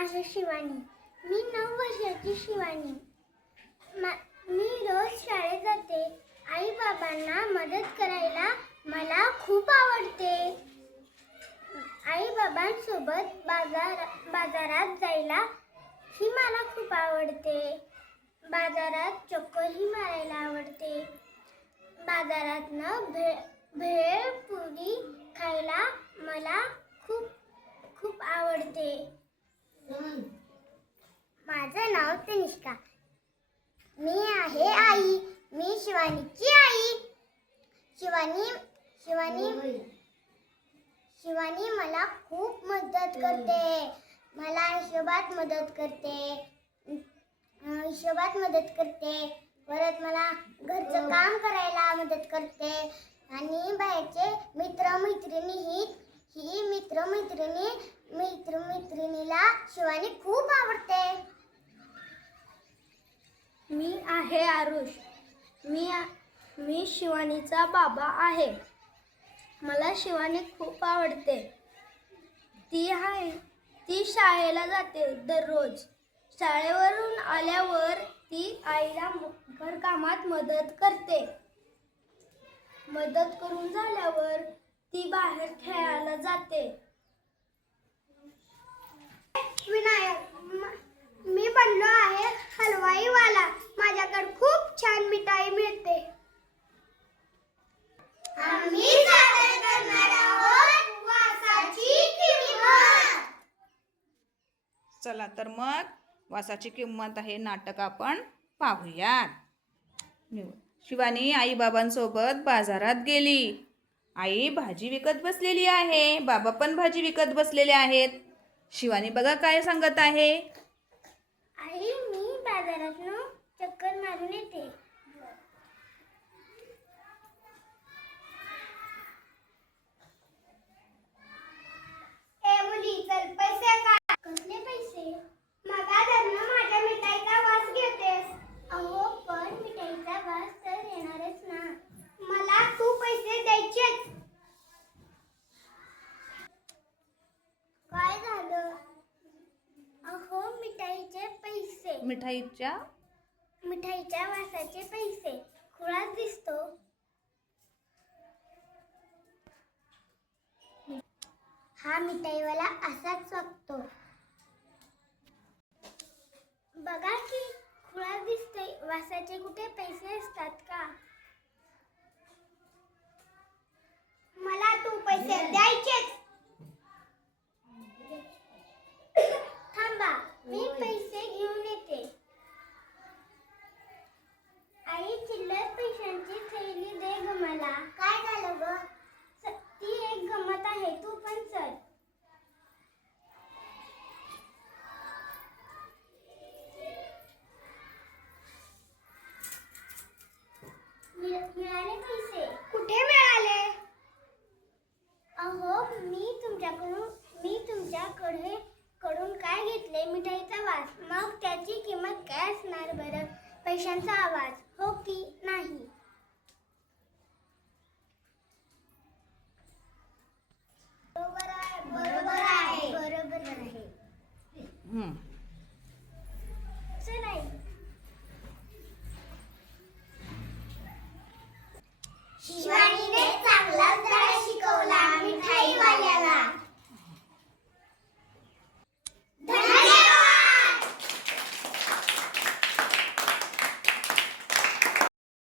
आहे शिवानी. मी 9 वर्षाची शिवानी. मी रोज शाळेत जाते. आई बाबांना मदत करायला मला खूप आवडते. आई बाबांसोबत बाजारात जायला ही मला खूप आवडते. बाजारात चक्करही मारायला आवडते. बाजारातनं भेळपुरी खायला मला खूप खूप आवडते. माझं नाव तनिष्का. मी आहे आई. मी शिवानीची आई. शिवानी मला खूप मदत करते. मला हिशोबात मदत करते. परत मला घरचं काम करायला मदत करते. आणि बाहेरचे मित्रमैत्रिणीला शिवानी खूप आवडते. मी आहे आरुष. मी शिवानीचा बाबा आहे. मला शिवानी खूप आवडते. ती शाळेला जाते दररोज. शाळेवरून आल्यावर ती आईला घरकामात मदत करते. मदत करून झाल्यावर ती बाहेर खेळायला जाते. विनायक, मी बनलो आहे हलवाईवाला. माझ्याकडे खूप छान मिठाई मिळते. आम्ही सादर करणार आहोत वासाची किंमत. चला तर मग वासाची किंमत आहे नाटक आपण पाहूयात. शिवानी आई बाबांसोबत बाजारात गेली. आई भाजी विकत बसलेली आहे. बाबा पण भाजी विकत बसलेले आहेत. शिवानी बघा काय सांगत आहे. आई, मी बाजारातनं चक्कर मारून येते. मुली, चल पैसे काढ. कसले पैसे? मागा धरणं माझ्या मिठाईचा वास घेतेस. अहो, पण मिठाईचा वास तर येणारच ना. मला तू पैसे द्यायचेच. काय झालं? अहो, मिठाईचे पैसे. मिठाईच्या वासाचे पैसे. खुळाच दिसतो. हा मिठाईवाला असाच वागतो. बघा की, खुळाच दिसतोय. वासाचे कुठे पैसे असतात का? मला तू पैसे द्यायचेच. थांबा, मी पैसे घेऊन येते. आई, चिल्लर पैशांची थैली दे ग मला. काय झालं ग? ती एक गंमत आहे. तू पण चल. मिळाले पैसे? कुठे मिळाले? अहो, मी तुमच्याकडून काय घेतले? मिठाईचा वास. मग त्याची किंमत काय असणार बरं? पैशांचा आवाज, हो की नाही? बरोबर आहे.